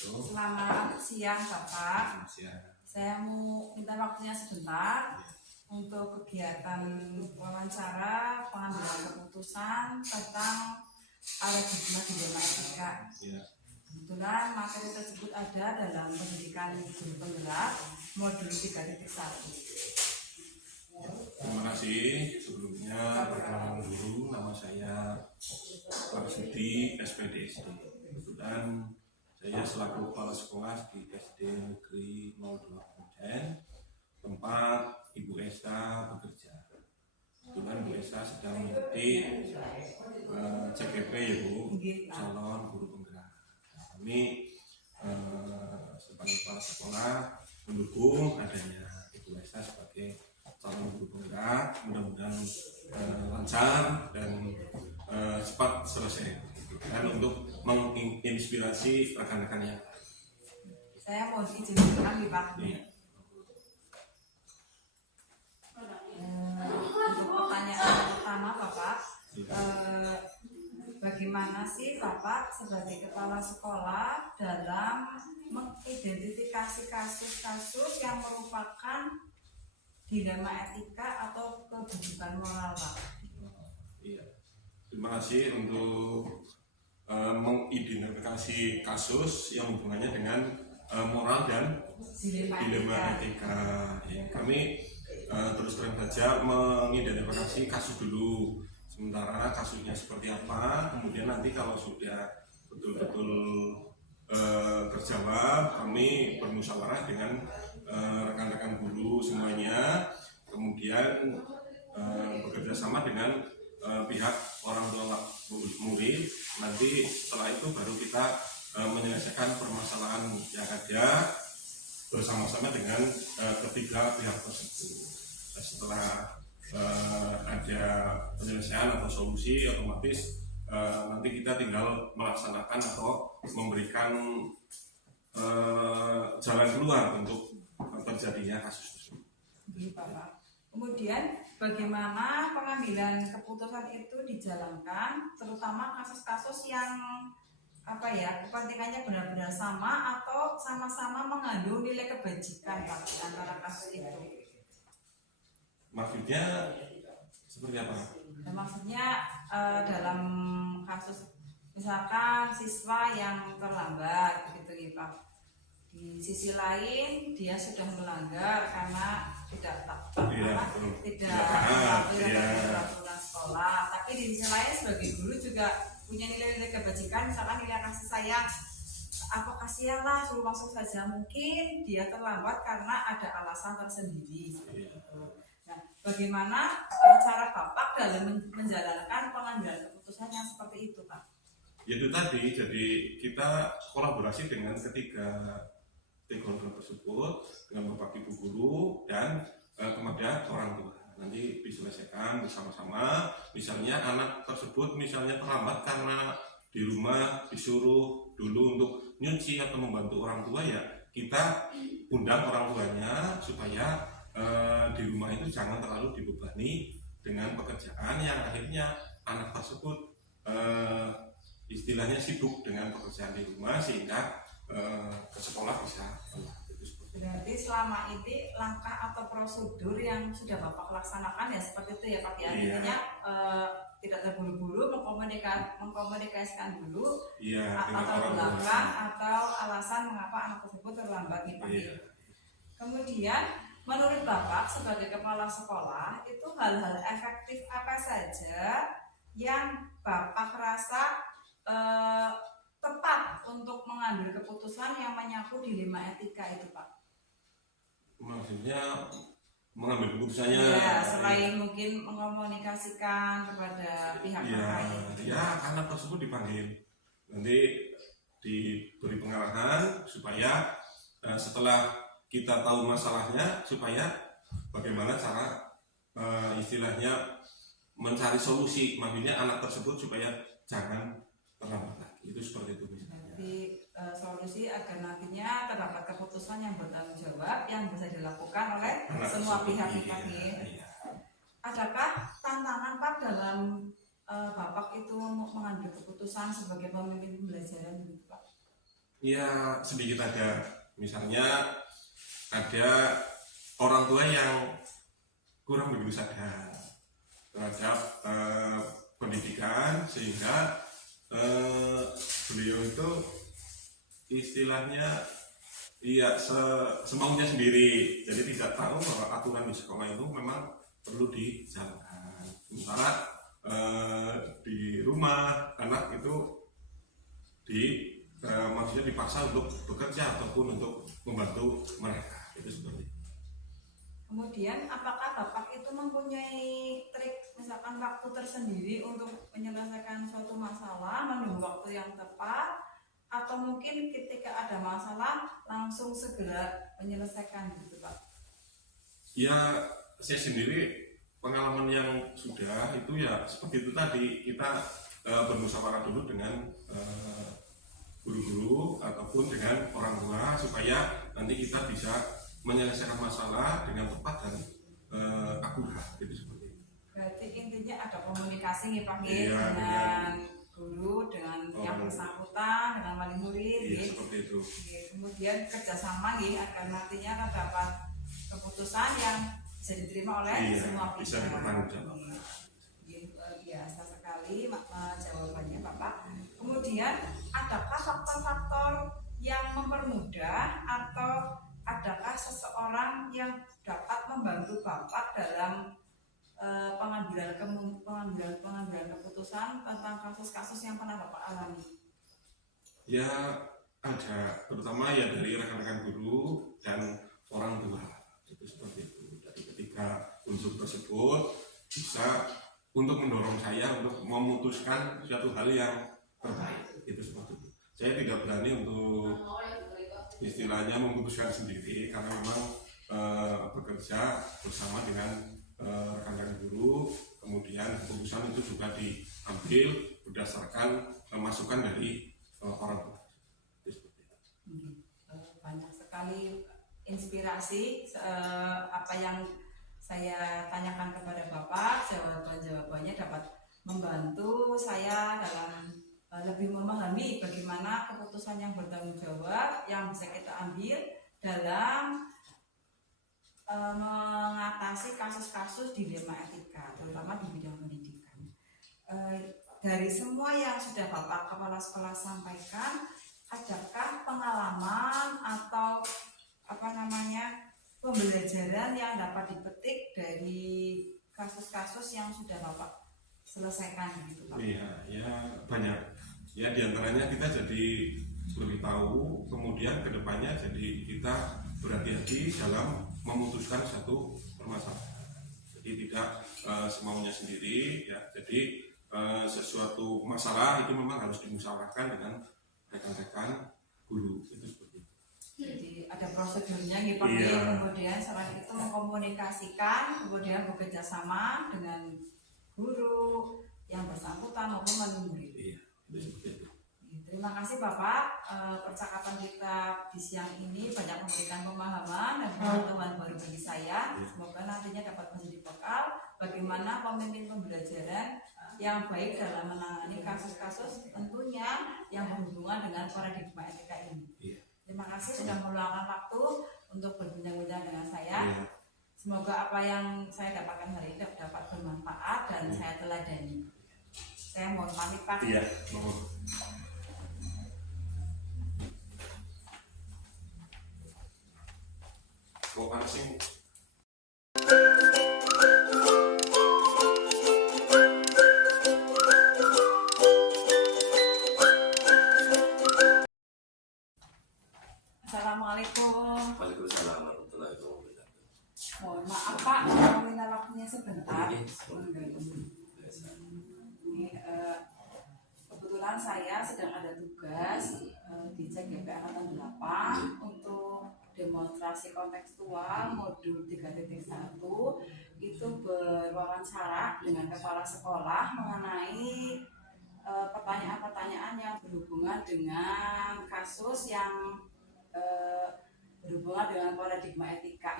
Selamat siang Bapak. Saya mau minta waktunya sebentar untuk kegiatan wawancara pengambilan keputusan tentang paradigma dilema etika. Kebetulan materi tersebut ada dalam pendidikan guru penggerak modul 3.1. Terima kasih. Sebelumnya perkenalan dulu, nama saya Marsudi SPDSD. Kebetulan saya selaku kepala sekolah di SD Negeri 02 Kemudian tempat Ibu Esta bekerja. Kebetulan Ibu Esta sedang mengikuti CGP ya Bu, calon guru penggerak. Kami sebagai kepala sekolah mendukung adanya Ibu Esta sebagai calon guru penggerak. Mudah-mudahan lancar dan cepat selesai. Dan untuk menginspirasi rekan-rekannya. Saya mau diizinkan nih Pak. Iya. Untuk pertanyaan pertama Bapak, bagaimana sih Bapak sebagai kepala sekolah dalam mengidentifikasi kasus-kasus yang merupakan dilema etika atau kebutuhan moral Pak? Iya. Terima kasih untuk mengidentifikasi kasus yang hubungannya dengan moral dan dilema etika. Ya, kami terus terang saja mengidentifikasi kasus dulu. Sementara kasusnya seperti apa, kemudian nanti kalau sudah betul-betul terjawab, kami bermusyawarah dengan rekan-rekan guru semuanya, kemudian bekerja sama dengan pihak orang tua murid. Nanti setelah itu baru kita menyelesaikan permasalahan yang ada bersama-sama dengan ketiga pihak tersebut. Setelah ada penyelesaian atau solusi, otomatis nanti kita tinggal melaksanakan atau memberikan jalan keluar untuk terjadinya kasus tersebut. Kemudian bagaimana pengambilan keputusan itu dijalankan, terutama kasus-kasus yang kepentingannya benar-benar sama atau sama-sama mengandung nilai kebajikan Pak, antara kasus itu. Maksudnya seperti apa? Maksudnya dalam kasus misalkan siswa yang terlambat begitu Pak. Di sisi lain dia sudah melanggar karena tidak peraturan sekolah, tapi di sisi lain sebagai guru juga punya nilai-nilai kebajikan, misalkan nilai kasih sayang, apa kasihanlah suruh masuk saja, mungkin dia terlambat karena ada alasan tersendiri. Nah, bagaimana cara Bapak dalam menjalankan pengambilan keputusan yang seperti itu Pak? Itu tadi, jadi kita kolaborasi dengan ketiga stakeholder tersebut, dengan Bapak Ibu guru dan kemudian orang tua. Nanti diselesaikan bersama-sama. Misalnya anak tersebut misalnya terlambat karena di rumah disuruh dulu untuk nyuci atau membantu orang tua, ya kita undang orang tuanya supaya di rumah itu jangan terlalu dibebani dengan pekerjaan yang akhirnya anak tersebut istilahnya sibuk dengan pekerjaan di rumah sehingga ke sekolah bisa. Berarti selama ini langkah atau prosedur yang sudah Bapak laksanakan ya seperti itu ya Pak ya. Intinya tidak terburu-buru, mengkomunikasikan dulu atau belakang atau alasan mengapa anak tersebut terlambat nih Pak. Kemudian menurut Bapak sebagai kepala sekolah itu hal-hal efektif apa saja yang Bapak rasa tepat untuk mengambil keputusan yang menyangkut dilema etika itu Pak? Maksudnya mengambil keputusannya ya, selain mungkin mengkomunikasikan kepada pihak terkait. Ya, anak tersebut dipanggil, nanti diberi pengarahan supaya setelah kita tahu masalahnya, supaya bagaimana cara istilahnya mencari solusi, maksudnya anak tersebut supaya jangan terlambat lagi. Itu seperti itu misalnya. Jadi solusi agar nantinya terdapat keputusan yang bertanggung jawab yang bisa dilakukan oleh semua pihak. Adakah tantangan Pak dalam Bapak itu mengambil keputusan sebagai pemimpin pembelajaran gitu Pak? Ya sedikit ada, misalnya ada orang tua yang kurang begitu sadar terhadap pendidikan, sehingga beliau itu istilahnya semaunya sendiri, jadi tidak tahu bahwa aturan di sekolah itu memang perlu dijalankan. Sementara di rumah anak itu maksudnya dipaksa untuk bekerja ataupun untuk membantu mereka, itu seperti itu. Kemudian apakah Bapak itu mempunyai trik misalkan waktu tersendiri untuk menyelesaikan suatu masalah, menunggu waktu yang tepat, atau mungkin ketika ada masalah langsung segera menyelesaikan gitu Pak? Ya saya sendiri pengalaman yang sudah itu ya seperti itu tadi, kita bermusyawarah dulu dengan guru-guru ataupun dengan orang tua supaya nanti kita bisa menyelesaikan masalah dengan tepat dan akurat, gitu seperti itu. Berarti intinya ada komunikasi nih Pak Iya, dengan guru, dengan yang bersangkutan, dengan wali murid. Iya, seperti itu. Kemudian kerjasama nih agar nantinya terdapat keputusan yang bisa diterima oleh semua pihak. Bisa dipertanggungjawabkan. Luar biasa sekali jawabannya Bapak. Kemudian adakah faktor-faktor yang mempermudah atau adakah seseorang yang dapat membantu Bapak dalam pengambilan keputusan tentang kasus-kasus yang pernah Bapak alami? Ya ada, terutama ya dari rekan-rekan guru dan orang tua, itu seperti itu. Jadi ketika unsur tersebut bisa untuk mendorong saya untuk memutuskan suatu hal yang terbaik, itu seperti itu. Saya tidak berani untuk istilahnya memutuskan sendiri karena memang bekerja bersama dengan rekan-rekan guru, kemudian keputusan itu juga diambil berdasarkan masukan dari orang tua. Banyak sekali inspirasi apa yang saya tanyakan kepada Bapak, jawabannya dapat membantu saya dalam lebih memahami bagaimana keputusan yang bertanggung jawab yang bisa kita ambil dalam mengatasi kasus-kasus dilema etika, terutama di bidang pendidikan. Dari semua yang sudah Bapak Kepala Sekolah sampaikan, adakah pengalaman atau pembelajaran yang dapat dipetik dari kasus-kasus yang sudah Bapak selesaikan gitu Pak? Iya, ya banyak. Ya diantaranya kita jadi lebih tahu, kemudian kedepannya jadi kita berhati-hati dalam memutuskan satu permasalahan. Jadi tidak semaunya sendiri, ya. Jadi sesuatu masalah itu memang harus dimusyawarahkan dengan rekan-rekan guru, itu seperti itu. Jadi ada prosedurnya nih Pak, kemudian selain itu mengkomunikasikan, kemudian bekerja sama dengan guru yang bersangkutan maupun wali murid. Iya, seperti itu. Terima kasih Bapak, percakapan kita di siang ini banyak memberikan pemahaman dan pengetahuan baru bagi saya. Semoga nantinya dapat menjadi bekal bagaimana pemimpin pembelajaran yang baik dalam menangani kasus-kasus tentunya yang berhubungan dengan paradigma etika ini. Terima kasih sudah meluangkan waktu untuk berbincang-bincang dengan saya. Semoga apa yang saya dapatkan hari ini dapat bermanfaat dan saya teladani. Saya mohon pamit Pak. Iya, mohon. Kok asing? Assalamualaikum. Waalaikumsalam warahmatullahi wabarakatuh. Mohon maaf Pak, mau minta waktunya sebentar. Ini kebetulan saya sedang ada tugas di CGP Angkatan 8 untuk demonstrasi kontekstual modul 3.1 itu berwawancara dengan kepala sekolah mengenai pertanyaan-pertanyaan yang berhubungan dengan kasus yang berhubungan dengan paradigma etika.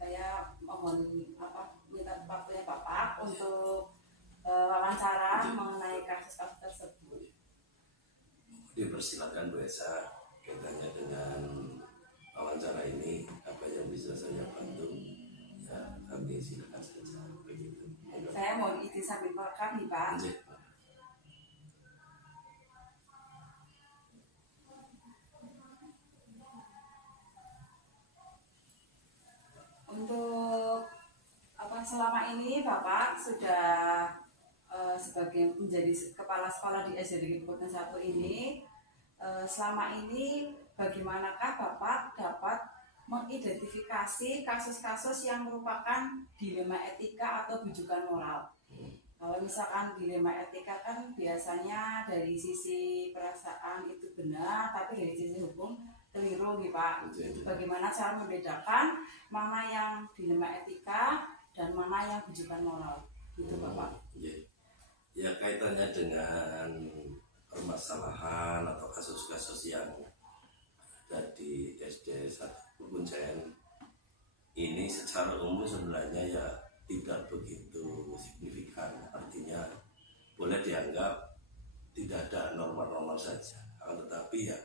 Saya mohon minta waktunya Bapak untuk wawancara mengenai kasus-kasus tersebut. dipersilakan Bu Esa kaitannya dengan wawancara ini, apa yang bisa saya bantu ya kami silakan saja begitu. Saya mau izin sambil merekam nih Pak. Lanjut. Untuk selama ini Bapak sudah sebagai menjadi kepala sekolah di SD Negeri Pekutan 1 ini, selama ini bagaimanakah Bapak dapat mengidentifikasi kasus-kasus yang merupakan dilema etika atau bujukan moral? Kalau misalkan dilema etika kan biasanya dari sisi perasaan itu benar, tapi dari sisi hukum keliru nih Pak. Bagaimana cara membedakan mana yang dilema etika dan mana yang bujukan moral? Gitu Bapak. Ya kaitannya dengan permasalahan atau kasus-kasus yang ada di SD 1 Pekuncen ini secara umum sebenarnya ya tidak begitu signifikan, artinya boleh dianggap tidak ada normal-normal saja, tetapi ya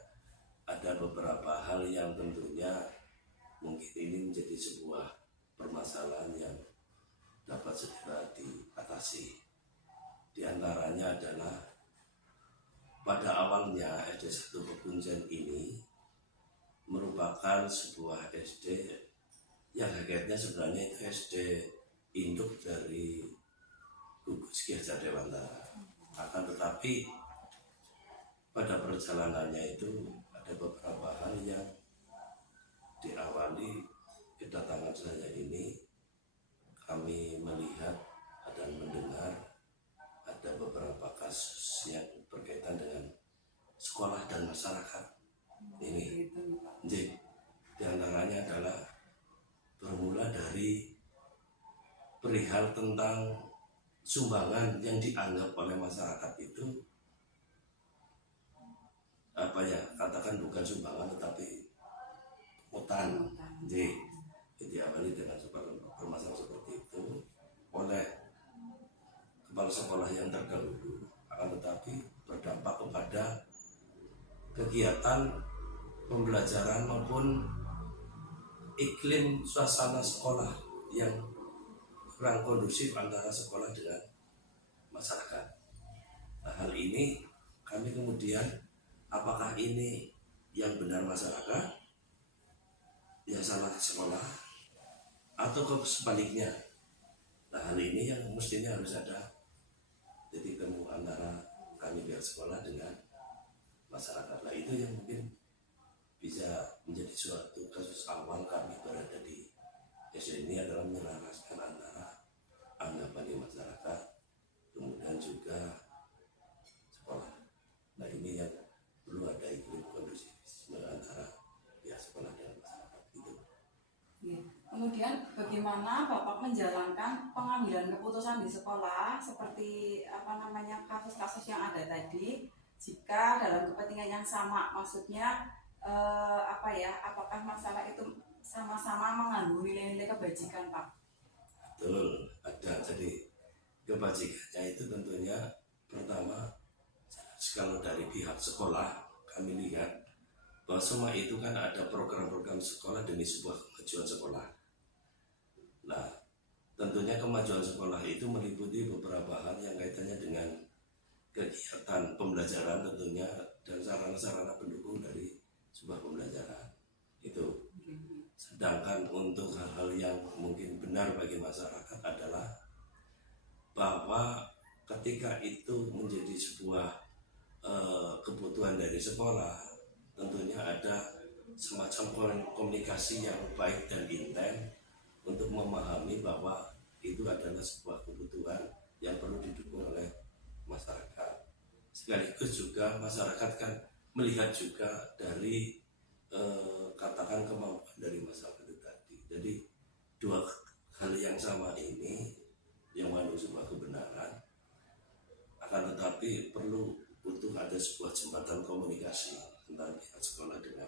ada beberapa hal yang tentunya mungkin ini menjadi sebuah permasalahan yang dapat segera diatasi. Di antaranya adalah pada awalnya SD 1 Pekuncen ini merupakan sebuah SD yang hakikatnya sebenarnya itu SD induk dari Gugus Ki Hajar Dewantara. Akan tetapi pada perjalanannya itu ada beberapa hal yang diawali kedatangan saya ini, kami melihat dan mendengar ada beberapa kasus yang berkaitan dengan sekolah dan masyarakat ini. Jadi di antaranya adalah bermula dari perihal tentang sumbangan yang dianggap oleh masyarakat itu katakan bukan sumbangan tetapi utang. Jadi diawali dengan permasalahan seperti itu oleh kepala sekolah yang terdahulu, akan tetapi berdampak kepada kegiatan pembelajaran maupun iklim suasana sekolah yang kurang kondusif antara sekolah dengan masyarakat. Nah, hal ini kami kemudian, apakah ini yang benar masyarakat, yang salah sekolah, atau sebaliknya? Nah, hal ini yang mestinya harus ada titik temu antara kami pihak sekolah dengan masyarakat. Nah, itu yang mungkin bisa menjadi suatu kasus awal kami berada di SD ini adalah menyelaraskan antara anggapan di masyarakat kemudian juga sekolah. Nah, ini yang perlu ada iklim kondusif antara pihak sekolah dan masyarakat itu. Ya. Kemudian bagaimana Bapak menjalankan pengambilan keputusan di sekolah seperti kasus-kasus yang ada tadi, jika dalam kepentingan yang sama, maksudnya apakah masalah itu sama-sama mengandung nilai-nilai kebajikan Pak? Betul, ada. Jadi kebajikannya itu tentunya pertama, kalau dari pihak sekolah kami lihat bahwa semua itu kan ada program-program sekolah demi sebuah kemajuan sekolah. Nah, tentunya kemajuan sekolah itu meliputi beberapa hal yang kaitannya dengan kegiatan pembelajaran tentunya dan sarana-sarana pendukung dari sebuah pembelajaran itu. Sedangkan untuk hal-hal yang mungkin benar bagi masyarakat adalah bahwa ketika itu menjadi sebuah kebutuhan dari sekolah, tentunya ada semacam komunikasi yang baik dan intens untuk memahami bahwa itu adalah sebuah kebutuhan yang perlu didukung oleh masyarakat. Sekaligus juga masyarakat kan melihat juga dari katakan kemampuan dari masyarakat itu tadi. Jadi dua hal yang sama ini yang mengandung sebuah kebenaran, akan tetapi butuh ada sebuah jembatan komunikasi antara pihak sekolah dengan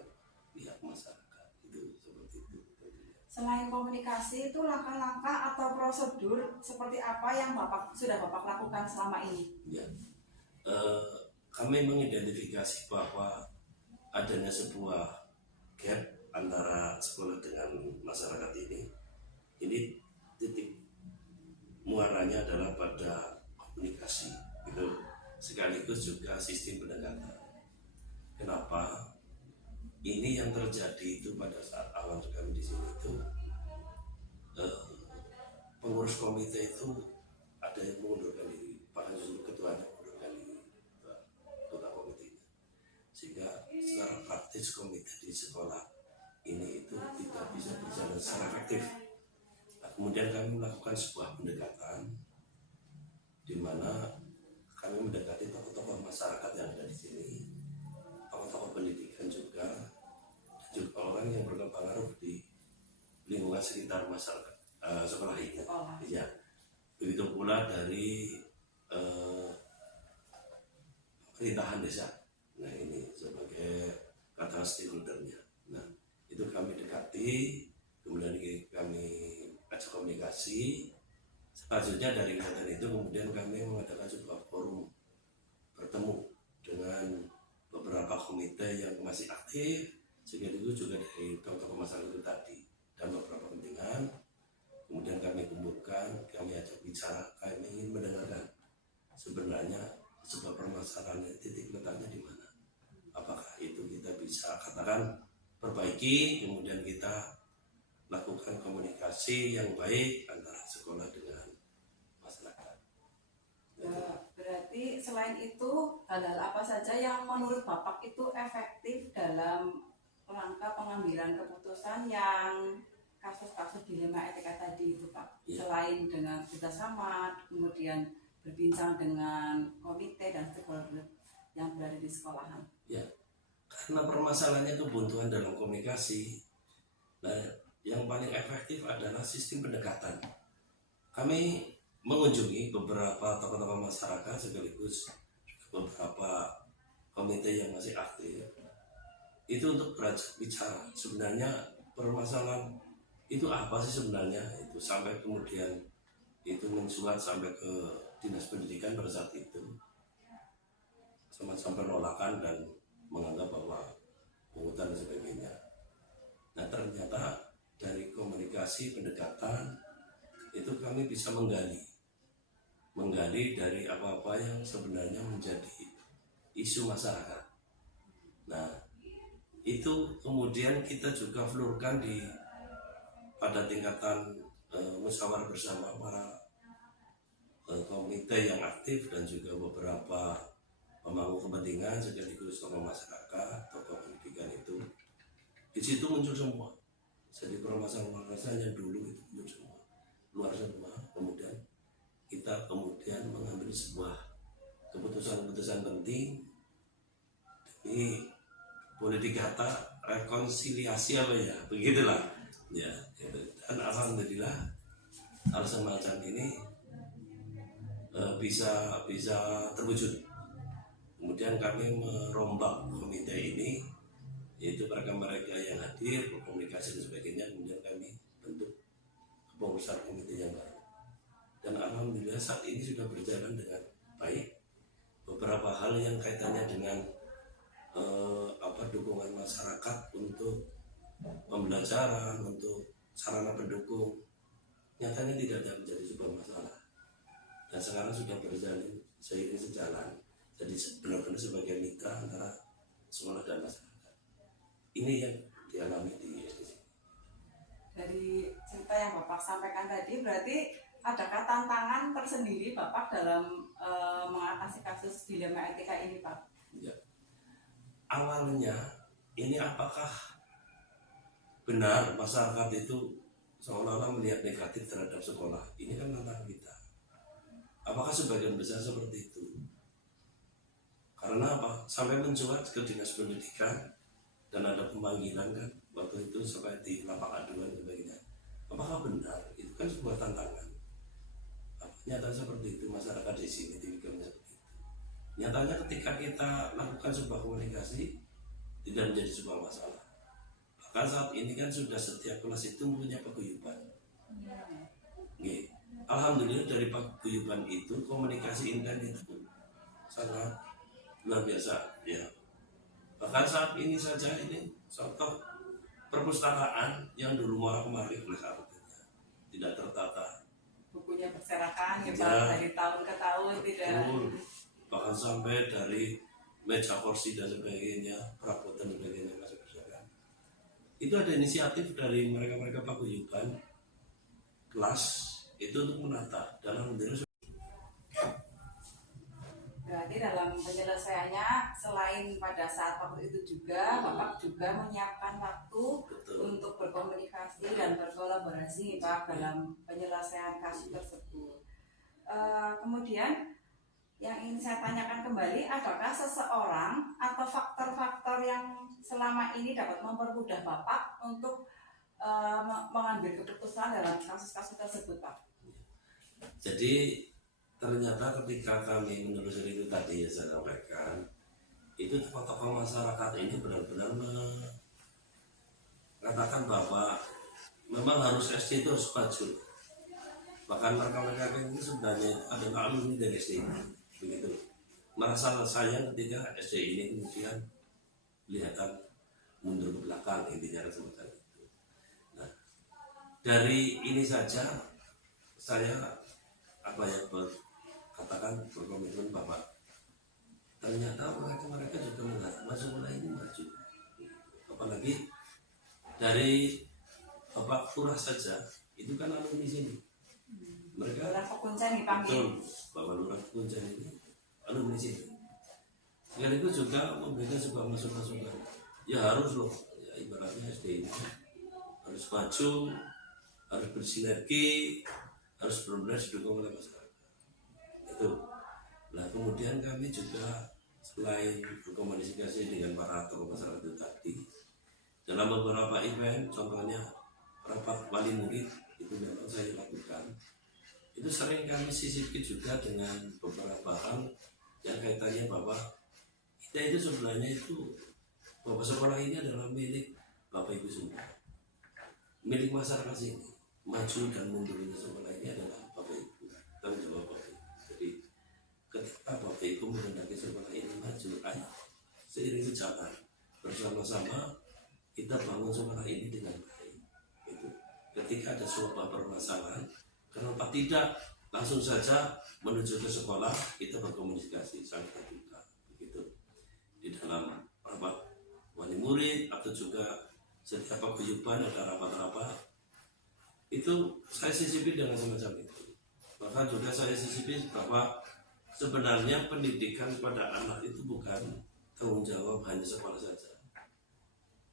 pihak masyarakat. Itu seperti itu. Selain komunikasi itu langkah-langkah atau prosedur seperti apa yang sudah Bapak lakukan selama ini? Ya, kami mengidentifikasi bahwa adanya sebuah gap antara sekolah dengan masyarakat ini titik muaranya adalah pada komunikasi itu, sekaligus juga sistem pendekatan. Kenapa? Ini yang terjadi itu pada saat awal kami di sini itu pengurus komite itu ada yang mengundurkan diri, bahkan justru ketuanya mengundurkan diri, ketua komite, sehingga secara praktis komite di sekolah ini itu tidak bisa berjalan secara efektif. Nah, kemudian kami melakukan sebuah pendekatan di mana kami mendekati tokoh-tokoh masyarakat yang ada di sini, tokoh-tokoh pendidikan juga, dan juga orang yang berpengaruh di lingkungan sekitar masyarakat sekolah ini. Ya, begitu pula dari pemerintahan desa. Nah, ini sebagai kata stakeholdernya. Nah, itu kami dekati, kemudian kami ajak komunikasi. Selanjutnya dari kegiatan itu kemudian kami mengadakan sebuah forum bertemu dengan beberapa komite yang masih aktif, sehingga itu juga dari tokoh masyarakat itu tadi dan beberapa kepentingan. Kemudian kami kumpulkan, kami ajak bicara, kami ingin mendengarkan sebenarnya sebuah permasalahan titik letaknya di mana. Apakah itu kita bisa katakan perbaiki, kemudian kita lakukan komunikasi yang baik antara sekolah dengan masyarakat. Berarti selain itu hal-hal apa saja yang menurut Bapak itu efektif dalam rangka pengambilan keputusan yang kasus-kasus dilema etika tadi itu Pak? Ya. Selain dengan kerjasama, kemudian berbincang dengan komite dan stakeholder yang berada di sekolahan. Ya, karena permasalahannya kebutuhan dalam komunikasi. Nah, yang paling efektif adalah sistem pendekatan. Kami mengunjungi beberapa tokoh-tokoh masyarakat sekaligus beberapa komite yang masih aktif. Itu untuk bicara sebenarnya permasalahan itu apa sih sebenarnya, itu sampai kemudian itu mencuat sampai ke dinas pendidikan pada saat itu, semacam penolakan dan menganggap bahwa pungutan dan sebagainya. Nah, ternyata dari komunikasi pendekatan itu kami bisa menggali dari apa-apa yang sebenarnya menjadi isu masyarakat. Nah, itu kemudian kita juga flurkan pada tingkatan musyawarah bersama para komite yang aktif dan juga beberapa pemangku kepentingan sekaligus tokoh masyarakat, tokoh pendidikan itu. Di situ muncul semua. Jadi permasalahan yang dulu itu muncul semua, luar semua. Kemudian kita mengambil sebuah keputusan-keputusan penting. Ini boleh dikata rekonsiliasi apa ya, begitulah. Ya, dan alhamdulillah hal semacam ini bisa terwujud. Kemudian kami merombak komite ini, yaitu mereka yang hadir, berkomunikasi dan sebagainya. Kemudian kami bentuk kepengurusan komite yang baru. Dan alhamdulillah saat ini sudah berjalan dengan baik. Beberapa hal yang kaitannya dengan dukungan masyarakat untuk pembelajaran, untuk sarana pendukung, nyatanya tidak ada menjadi sebuah masalah. Dan sekarang sudah berjalan seiring sejalan. Jadi benar-benar sebagai mitra antara sekolah dan masyarakat. Ini yang dialami di sini. Dari cerita yang Bapak sampaikan tadi, berarti adakah tantangan tersendiri Bapak dalam mengatasi kasus dilema etika ini, Pak? Ya. Awalnya ini apakah benar masyarakat itu seolah-olah melihat negatif terhadap sekolah? Ini kan tantangan kita. Apakah sebagian besar seperti itu? Karena apa? Sampai mencuat ke dinas pendidikan dan ada pemanggilan kan waktu itu sampai di lapak aduan dan sebagainya. Apakah benar? Itu kan sebuah tantangan. Nyata seperti itu, masyarakat di sini tipikal seperti itu. Nyatanya ketika kita lakukan sebuah komunikasi tidak menjadi sebuah masalah. Bahkan saat ini kan sudah setiap kelas itu punya paguyuban. Alhamdulillah dari paguyuban itu komunikasi intens itu sangat luar biasa ya. Bahkan saat ini saja ini contoh perpustakaan yang dulu marak kemarin oleh artinya tidak tertata, Bukunya berserakan ya, Ya. Pak, dari tahun ke tahun tidak. betul. Bahkan sampai dari meja kursi dan sebagainya, perabotan dan sebagainya masih berserakan. Itu ada inisiatif dari mereka-mereka paguyuban kelas itu untuk menata dalam alhamdulillah. Berarti dalam penyelesaiannya selain pada saat waktu itu juga Bapak juga menyiapkan waktu Betul. untuk berkomunikasi dan berkolaborasi Pak dalam penyelesaian kasus tersebut. Kemudian yang ingin saya tanyakan kembali, adakah seseorang atau faktor-faktor yang selama ini dapat mempermudah Bapak untuk mengambil keputusan dalam kasus-kasus tersebut Pak? Jadi ternyata ketika kami menelusuri itu tadi yang saya sampaikan, itu tokoh-tokoh masyarakat ini benar-benar mengatakan bahwa memang harus SD itu harus maju. Bahkan mereka-mereka ini sebenarnya adalah alumni dari SD begitu. Merasa sayang ketika SD ini kemudian kelihatan mundur ke belakang, intinya semacam itu. Nah, dari ini saja saya katakan berkomitmen bahwa ternyata mereka juga mengatakan sekolah ini maju. Apalagi dari Bapak Lurah saja itu kan alumni sini. Mereka Lurah Pekunjan dipanggil. betul, Bapak Lurah Pekunjan ini alumni sini. Sekaligus juga memberikan sebuah masukan. Ya harus loh, ya ibaratnya SD ini harus maju, harus bersinergi, harus benar-benar didukung oleh masyarakat. Itu. Nah kemudian kami juga selain berkomunikasi dengan para tokoh masyarakat itu tadi, dalam beberapa event, contohnya rapat wali murid itu memang saya lakukan. Itu sering kami sisipkan juga dengan beberapa hal yang kaitannya bahwa kita itu sebenarnya itu bahwa sekolah ini adalah milik Bapak Ibu semua, milik masyarakat sini. Maju dan mundurnya sekolah ini adalah Bapak Ibu, tanggung jawab Bapak Ibu. Jadi ketika Bapak Ibu menghendaki sekolah ini maju, ayo seiring sejalan bersama-sama kita bangun sekolah ini dengan baik. Itu. Ketika ada sebuah permasalahan, kenapa tidak langsung saja menuju ke sekolah, kita berkomunikasi saling terbuka begitu di dalam rapat wali murid atau juga setiap paguyuban ada rapat-rapat itu saya sisipi dengan semacam itu. Bahkan juga saya sisipi bahwa sebenarnya pendidikan pada anak itu bukan tanggung jawab hanya sekolah saja.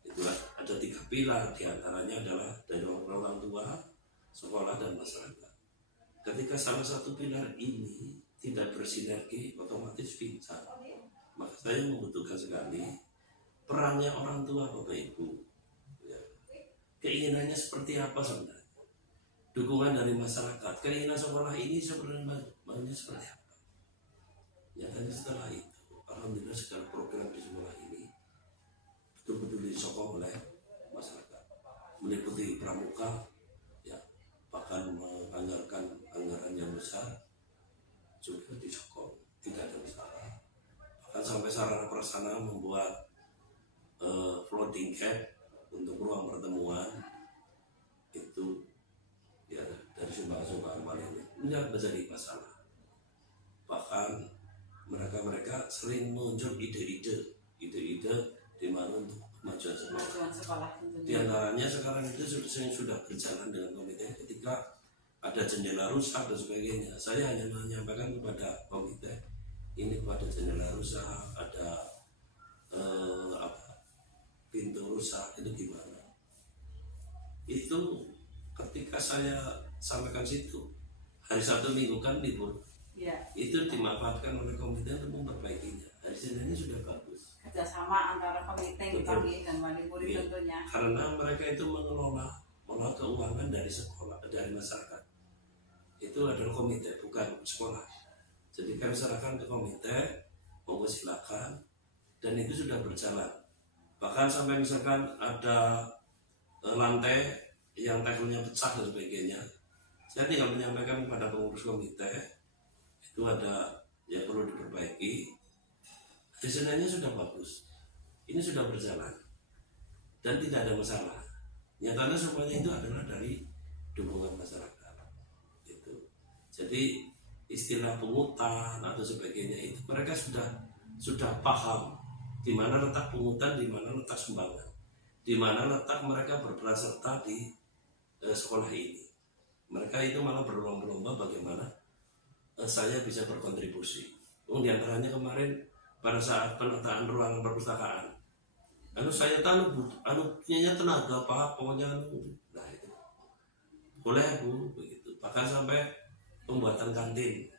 Itu ada 3 pilar, diantaranya adalah dari orang tua, sekolah dan masyarakat. Ketika salah satu pilar ini tidak bersinergi, otomatis pincang. Maka saya membutuhkan sekali perannya orang tua Bapak Ibu. Ya. Keinginannya seperti apa sebenarnya? Dukungan dari masyarakat, keinginan sekolah ini sebenarnya maunya seperti apa? Nyatanya setelah itu, alhamdulillah segala program di sekolah ini betul-betul disokong oleh masyarakat, meliputi pramuka, ya, bahkan menganggarkan anggaran yang besar juga disokong, tidak ada masalah. Bahkan sampai sarana prasarana membuat floating cap untuk ruang pertemuan itu ya dari sumbangan paling tidak menjadi masalah. Bahkan mereka sering muncul ide-ide di mana untuk kemajuan sekolah. Di antaranya sekarang itu sudah berjalan dengan komite ketika ada jendela rusak dan sebagainya. Saya hanya menyampaikan kepada komite ini pada jendela rusak, ada pintu rusak itu gimana? Itu ketika saya sampaikan situ hari Sabtu Minggu kan libur. Ya. Itu dimanfaatkan oleh komite untuk memperbaikinya. Hari Senin ini sudah bagus. Kerjasama antara komite dipanggil dan wali murid ya. Tentunya. Karena mereka itu mengelola keuangan dari sekolah, dari masyarakat. Itu adalah komite, bukan sekolah. Jadi kami serahkan ke komite, monggo silakan, dan itu sudah berjalan. Bahkan sampai misalkan ada lantai yang tegelnya pecah dan sebagainya, saya tinggal menyampaikan kepada pengurus komite itu ada yang perlu diperbaiki. Hasilnya sudah bagus, ini sudah berjalan dan tidak ada masalah. Nyatanya semuanya itu adalah dari dukungan masyarakat. Itu. Jadi istilah pungutan atau sebagainya itu mereka sudah paham di mana letak pungutan, di mana letak sumbangan, di mana letak mereka berperan serta di sekolah ini. Mereka itu malah berlomba-lomba bagaimana saya bisa berkontribusi. Di antaranya kemarin pada saat penataan ruangan perpustakaan, saya punya tenaga pak, pokoknya nah itu boleh Bu begitu. Bahkan sampai pembuatan kantin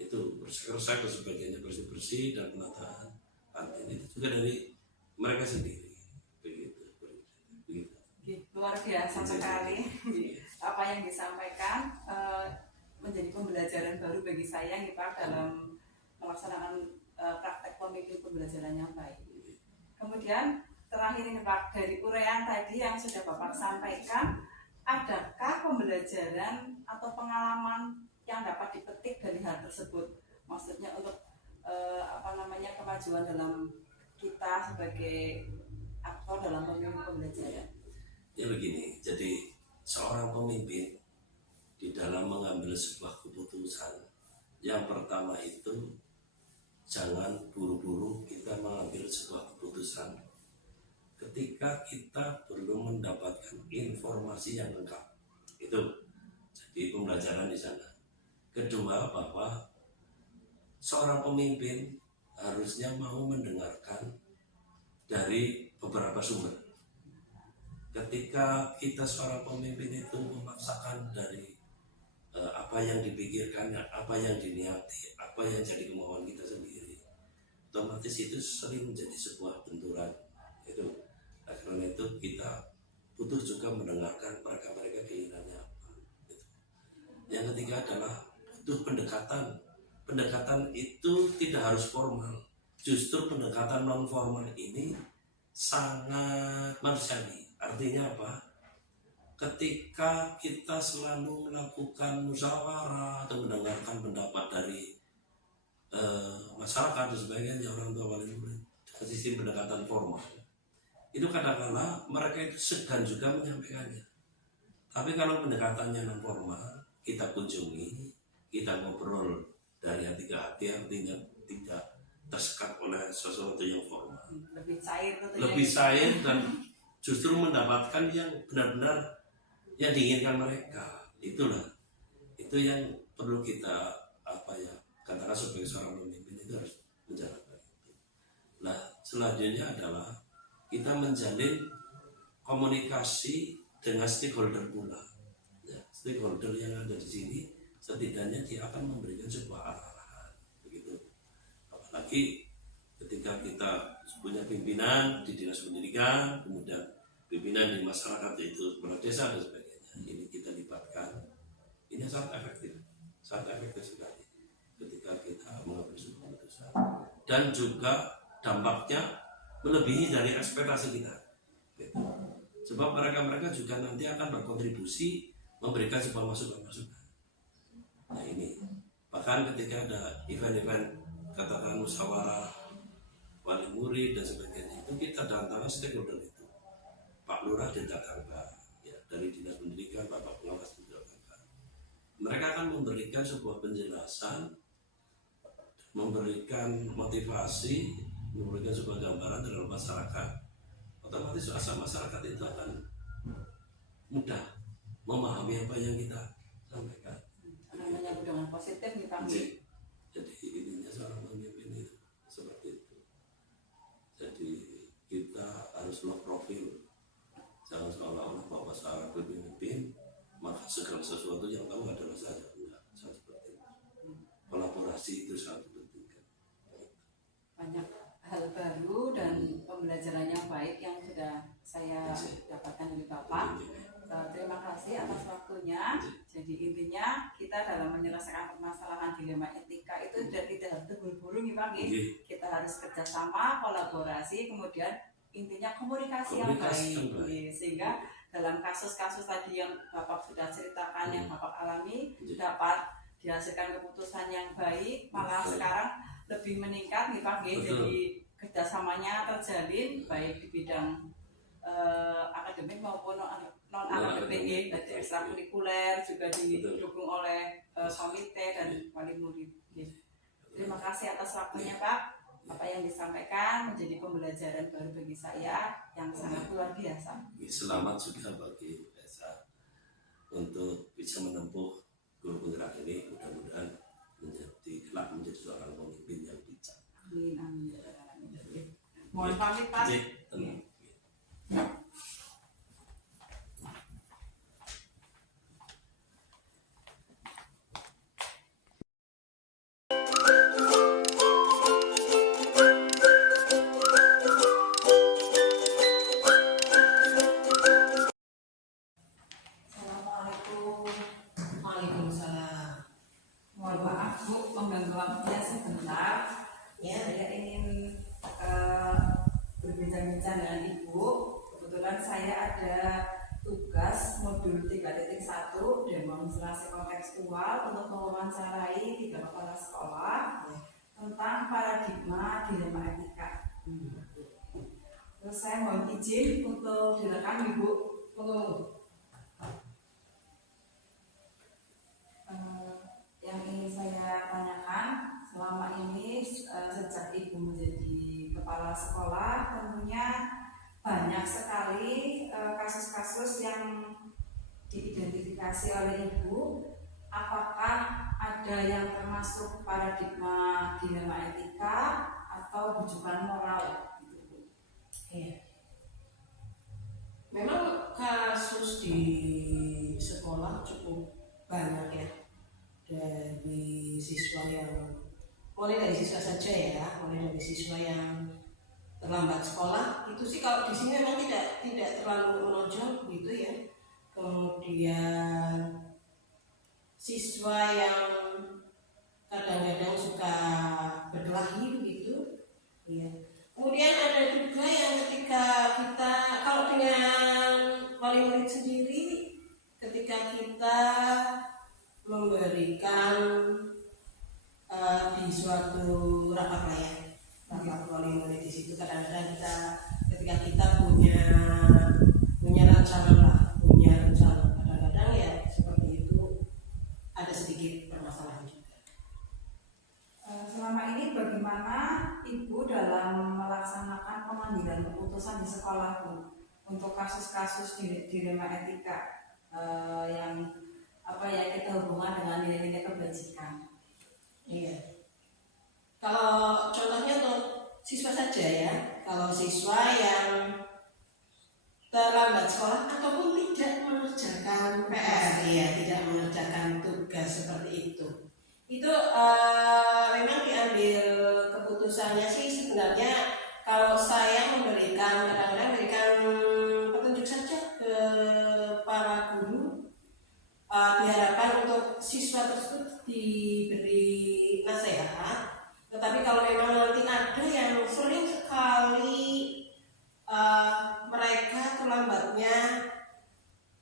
itu bersih-bersih dan sebagainya, bersih-bersih dan penataan kantin itu juga dari mereka sendiri begitu. Luar biasa sekali apa yang disampaikan, menjadi pembelajaran baru bagi saya nih Pak dalam melaksanakan praktek pemimpin pembelajaran yang baik. Kemudian terakhir ini Pak, dari uraian tadi yang sudah Bapak sampaikan, adakah pembelajaran atau pengalaman yang dapat dipetik dari hal tersebut? Maksudnya untuk kemajuan dalam kita sebagai aktor dalam pemimpin pembelajaran. Ya begini, jadi seorang pemimpin di dalam mengambil sebuah keputusan, yang pertama itu jangan buru-buru kita mengambil sebuah keputusan ketika kita belum mendapatkan informasi yang lengkap. Itu jadi pembelajaran di sana. Kedua, bahwa seorang pemimpin harusnya mau mendengarkan dari beberapa sumber. Ketika kita seorang pemimpin itu memaksakan dari apa yang dipikirkannya, apa yang diniati, apa yang jadi kemauan kita sendiri, otomatis itu sering menjadi sebuah benturan. Itu karena itu kita butuh juga mendengarkan mereka keinginannya apa. Gitu. Yang ketiga adalah butuh pendekatan. Pendekatan itu tidak harus formal. Justru pendekatan non formal ini sangat manusiawi. Artinya apa? Ketika kita selalu melakukan musyawarah atau mendengarkan pendapat dari masyarakat dan sebagainya, orang tua wali murid, dengan sistem pendekatan formal, itu kadang-kadang mereka itu segan juga menyampaikannya. Tapi kalau pendekatannya non formal, kita kunjungi, kita ngobrol dari hati ke hati, artinya tidak tersekat oleh sesuatu yang formal, lebih cair dan justru mendapatkan yang benar-benar yang diinginkan mereka. Itulah itu yang perlu kita katakan sebagai seorang pemimpin itu harus menjalankan itu. Nah, selanjutnya adalah kita menjalin komunikasi dengan stakeholder pula. Ya, stakeholder yang ada di sini setidaknya dia akan memberikan sebuah arahan begitu. Apalagi ketika kita punya pimpinan di dinas pendidikan, kemudian pimpinan di masyarakat yaitu kepala desa dan sebagainya, ini kita libatkan. Ini sangat efektif sekali ketika kita mengambil sebuah keputusan, dan juga dampaknya melebihi dari ekspektasi kita. Gitu. Sebab mereka juga nanti akan berkontribusi memberikan sebuah masukan-masukan. Nah ini, bahkan ketika ada event-event katakan musyawarah wali murid dan sebagainya, itu kita datangkan stakeholder itu, Pak Lurah didatangkan, ya, dari dinas pendidikan, Bapak pengawas didatangkan. Mereka akan memberikan sebuah penjelasan, memberikan motivasi, memberikan sebuah gambaran terhadap masyarakat. Otomatis masyarakat itu akan mudah memahami apa yang kita sampaikan. Menyambut dengan positif nih Pak. Jadi intinya seorang pemimpin itu seperti itu. Jadi kita harus low profil, jangan seolah-olah bahwa seorang pemimpin maka segala sesuatu yang tahu adalah saya. Enggak, saya seperti itu. Kolaborasi itu sangat penting. Banyak hal baru dan pembelajaran yang baik yang sudah saya dapatkan dari Bapak. Terima kasih atas waktunya. Jadi intinya kita dalam menyelesaikan permasalahan dilema etika itu tidak harus terburu-buru nih Pak. Kita harus kerjasama, kolaborasi, kemudian intinya komunikasi yang baik. Sehingga dalam kasus-kasus tadi yang Bapak sudah ceritakan, yang Bapak alami, dapat dihasilkan keputusan yang baik. Malah sekarang lebih meningkat nih Pak G. Betul. Jadi kerjasamanya terjalin baik di bidang akademik maupun non akademik, berarti ekstrakurikuler juga didukung oleh komite dan wali murid. Terima kasih atas waktunya Pak. Apa yang disampaikan menjadi pembelajaran baru bagi saya yang sangat luar biasa. Selamat juga bagi Esa untuk bisa menempuh guru penggerak ini, mudah-mudahan kelak menjadi seorang pemimpin yang bijak. Amin, amin. Mohon pamit Pak. Tenang. Assalamualaikum. Waalaikumsalam. Mohon maaf Bu, mengganggu waktunya sebentar. Ya, Saya ingin berbincang-bincang dengan Ibu. Kebetulan saya ada tugas modul 3.1 demonstrasi kontekstual untuk mewawancarai 3 kepala sekolah tentang paradigma dilema etika. Terus saya mohon izin untuk direkam Ibu. Yang ingin saya tanyakan, selama ini sejak Ibu menjadi kepala sekolah tentunya banyak sekali kasus-kasus yang diidentifikasi oleh Ibu. Apakah ada yang termasuk paradigma dilema etika atau rujukan moral? iya. Memang kasus di sekolah cukup banyak ya, dari siswa yang mulai dari siswa saja ya, mulai dari siswa yang terlambat sekolah itu sih kalau di sini memang tidak terlalu menonjol gitu ya. Kemudian siswa yang kadang-kadang suka berkelahi begitu, ya. Kemudian ada juga yang ketika kita kalau dengan wali murid sendiri, ketika kita memberikan di suatu rapat wali murid di situ kadang-kadang ketika kita punya rencana kadang-kadang ya seperti itu ada sedikit permasalahan juga. Selama ini bagaimana Ibu dalam melaksanakan pengambilan keputusan di sekolah Bu untuk kasus-kasus dilema etika yang kita hubungan dengan nilai-nilai kebajikan? Iya. Kalau contohnya untuk siswa saja ya, kalau siswa yang terlambat sekolah ataupun tidak mengerjakan PR, ya tidak mengerjakan tugas seperti itu memang diambil keputusannya sih sebenarnya kalau saya kadang-kadang memberikan petunjuk saja ke para guru, diharapkan untuk siswa tersebut diberi nasihat. Tetapi kalau memang nanti ada yang sering sekali mereka terlambatnya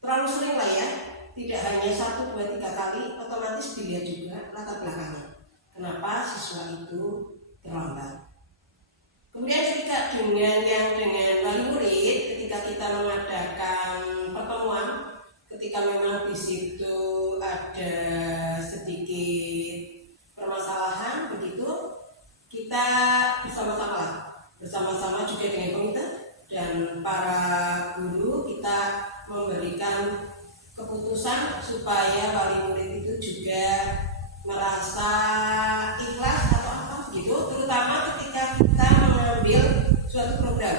terlalu sering lah ya, tidak hanya 1, 2, 3 kali, otomatis dilihat juga latar belakangnya kenapa siswa itu terlambat. Kemudian ketika dengan wali murid, ketika kita mengadakan pertemuan, ketika memang di situ ada sedikit permasalahan begitu, kita bersama-sama juga dengan komite dan para guru kita memberikan keputusan supaya wali murid itu juga merasa ikhlas atau apa gitu, terutama ketika kita mengambil suatu program,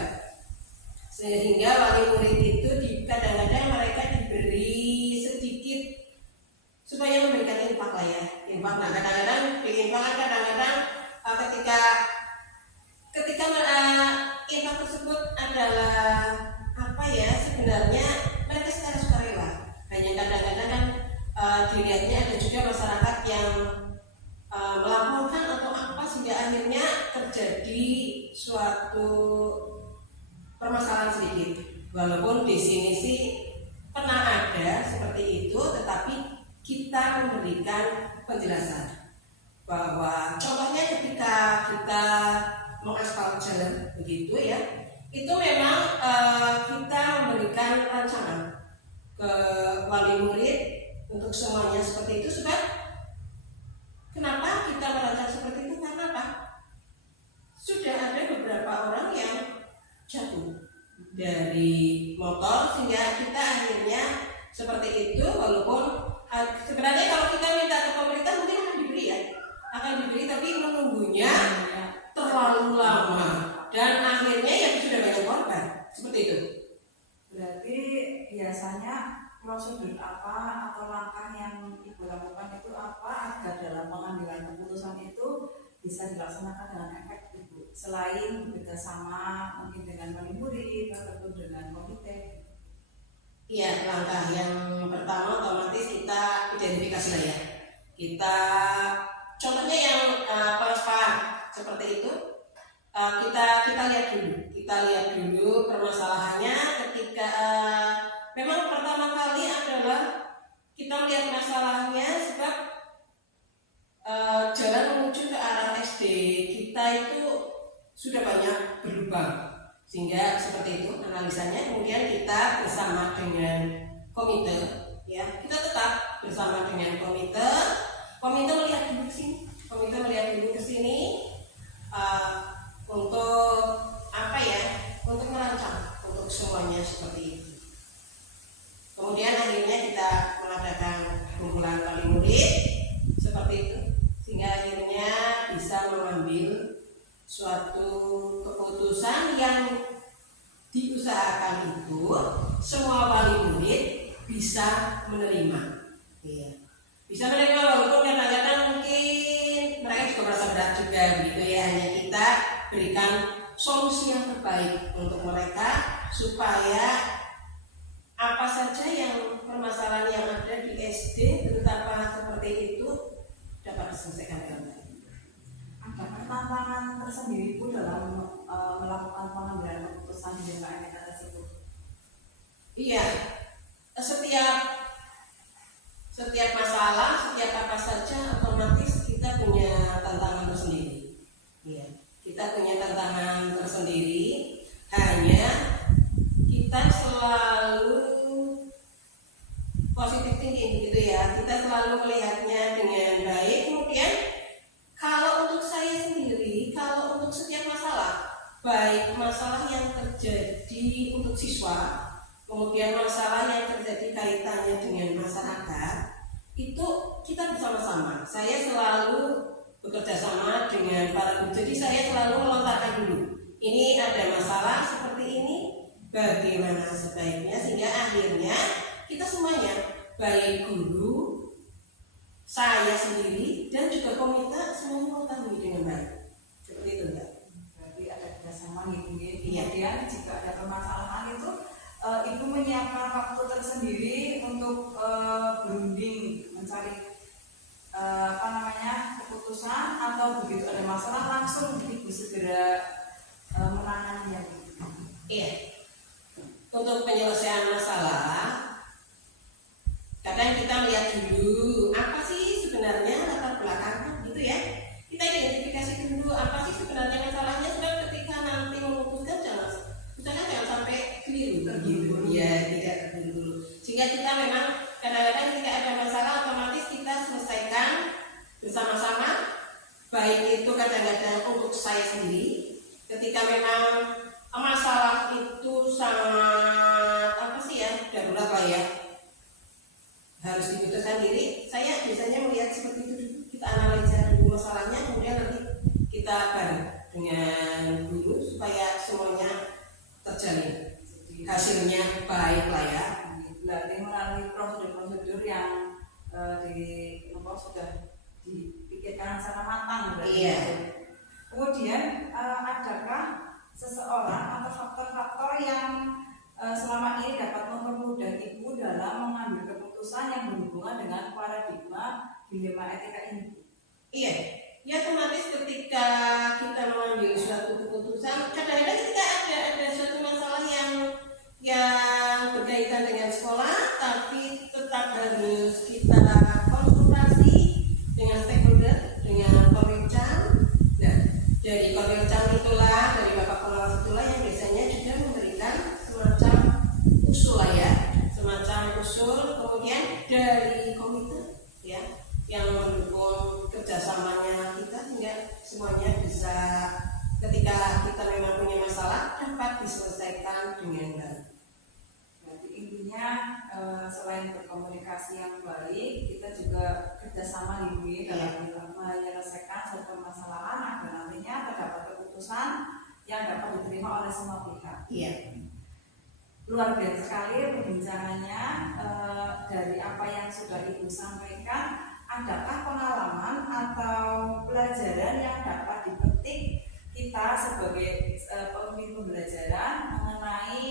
sehingga wali murid itu kadang-kadang mereka diberi sedikit supaya memberikan impak lah ya, impak. Nah kadang-kadang ketika impak tersebut adalah sebenarnya mereka secara sukarela, hanya kadang-kadang kan dilihatnya ada juga masyarakat yang melaporkan atau apa sehingga akhirnya terjadi suatu permasalahan sedikit. Walaupun di sini sih pernah ada seperti itu, tetapi kita memberikan penjelasan bahwa contohnya ketika mengaspal jalan begitu ya, itu memang kita memberikan rancangan ke wali murid untuk semuanya seperti itu. Sebab kenapa kita merancang seperti itu? Karena apa? Sudah ada beberapa orang yang jatuh dari motor sehingga kita akhirnya seperti itu. Walaupun sebenarnya kalau kita minta ke pemerintah mungkin akan diberi ya, akan diberi, tapi menunggunya terlalu lama dan akhirnya ya sudah banyak korban seperti itu. Berarti biasanya prosedur apa atau langkah yang Ibu lakukan itu apa agar dalam pengambilan keputusan itu bisa dilaksanakan dengan efektif, Bu? Selain bekerjasama mungkin dengan wali murid ataupun dengan komite. Iya, langkah yang pertama otomatis kita identifikasi lah ya. Kita contohnya yang pengaspal seperti itu, kita lihat dulu permasalahannya. Ketika memang pertama kali adalah kita melihat masalahnya, sebab jalan menuju ke arah SD kita itu sudah banyak berlubang, sehingga seperti itu analisanya. Kemudian kita bersama dengan komite, ya kita tetap bersama dengan komite melihat dulu ke sini, untuk apa ya, untuk merancang untuk semuanya seperti itu. Kemudian akhirnya kita mengadakan kumpulan wali murid seperti itu, sehingga akhirnya bisa mengambil suatu keputusan yang diusahakan itu semua wali murid bisa menerima, ya. Bisa menerima walaupun kadang-kadang mungkin mereka juga merasa berat juga gitu ya. Hanya kita berikan solusi yang terbaik untuk mereka supaya apa saja yang permasalahan yang ada di SD terutama seperti itu dapat diselesaikan dengan baik. Ada tantangan tersendiri Bu dalam melakukan pengambilan keputusan di LKMK tersebut? Iya, setiap masalah, setiap apa saja otomatis kita punya tantangan tersendiri. Iya, kita punya tantangan tersendiri. Hanya kita selalu positif thinking gitu ya. Kita selalu melihatnya dengan baik. Kemudian kalau untuk saya sendiri, kalau untuk setiap masalah, baik masalah yang terjadi untuk siswa, kemudian masalah yang terjadi kaitannya dengan masyarakat, itu kita bersama-sama. Saya selalu bekerja sama dengan para guru. Jadi saya selalu melontarkan dulu, ini ada masalah seperti ini, bagaimana sebaiknya, sehingga akhirnya kita semuanya, baik guru, saya sendiri, dan juga komite, semuanya mengetahui dengan baik. Seperti itu enggak? Berarti ada kerjasama gitu ya. Iya. Kemudian jika ada permasalahan itu Ibu menyiapkan waktu tersendiri untuk berunding mencari keputusan, atau begitu ada masalah langsung Ibu segera menanganinya. Iya. Untuk penyelesaian masalah, kadang kita lihat dulu apa sih sebenarnya latar belakang gitu ya. Kita identifikasi dulu apa sih sebenarnya masalahnya, sebab ketika nanti memutuskan jangan sampai keliru gitu ya, tidak terburu-buru. Sehingga kita memang kadang-kadang ketika ada masalah otomatis kita selesaikan bersama-sama. Baik itu kadang-kadang untuk saya sendiri, ketika memang masalah itu sangat darurat lah ya, harus diputuskan diri, saya biasanya melihat seperti itu. Kita analisa dulu masalahnya, kemudian nanti kita bareng dengan guru supaya semuanya terjalin, hasilnya baik lah ya. Berarti melalui prosedur-prosedur yang sudah dipikirkan secara matang. Iya. Kemudian adakah seseorang atau faktor-faktor yang selama ini dapat mempermudah Ibu dalam mengambil keputusan yang berhubungan dengan paradigma dilema etika ini? Iya, ya otomatis ketika kita mengambil suatu keputusan, kadang-kadang kita ada suatu masalah yang berkaitan dengan sekolah, tapi tetap harus kita konsultasi dengan stakeholder, dengan pemerintah. Nah, dari Korwil Cam itulah, dari Bapak Pengawas itulah yang biasanya juga memberikan semacam usul lah ya, semacam usul, kemudian dari komite ya yang mendukung kerjasamanya kita sehingga semuanya bisa ketika kita memang punya masalah dapat diselesaikan dengan baik. Berarti intinya selain berkomunikasi yang baik, kita juga kerjasama lebih dalam menyelesaikan suatu permasalahan agar nantinya terdapat keputusan yang dapat diterima oleh semua pihak. Iya. Luar biasa sekali perbincangannya. Dari apa yang sudah Ibu sampaikan, adakah pengalaman atau pelajaran yang dapat dipetik kita sebagai pemimpin pembelajaran mengenai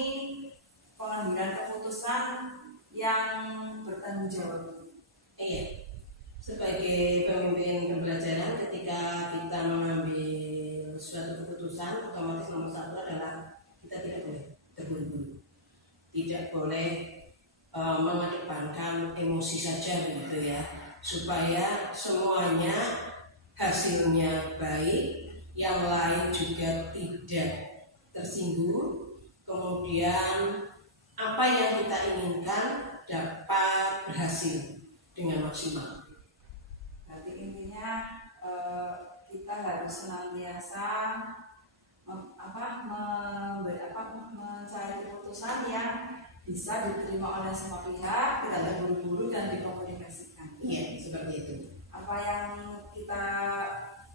pengambilan keputusan yang bertanggung jawab? Iya. Sebagai pemimpin pembelajaran, ketika kita mengambil suatu keputusan, otomatis nomor satu adalah kita tidak boleh terburu-buru, tidak boleh mengedepankan emosi saja begitu ya, supaya semuanya hasilnya baik, yang lain juga tidak tersinggung, kemudian apa yang kita inginkan dapat berhasil dengan maksimal. Berarti intinya kita harus senantiasa mencari keputusan yang bisa diterima oleh semua pihak, tidak terburu-buru dan dikomunikasikan. Iya, seperti itu. Apa yang kita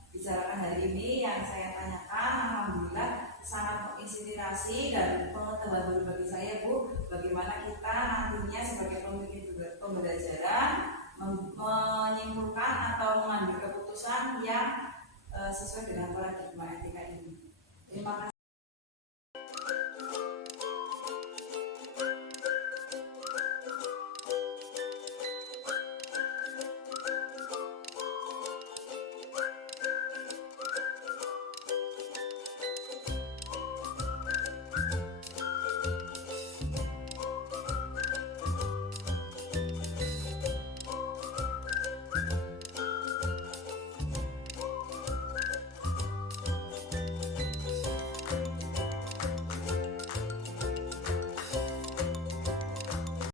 bicarakan hari ini, yang saya tanyakan, alhamdulillah sangat menginspirasi dan pengetahuan baru bagi saya, Bu. Bagaimana kita nantinya sebagai pemimpin pembelajaran menyimpulkan atau mengambil keputusan yang sesuai dengan paradigma etika ini. Terima kasih.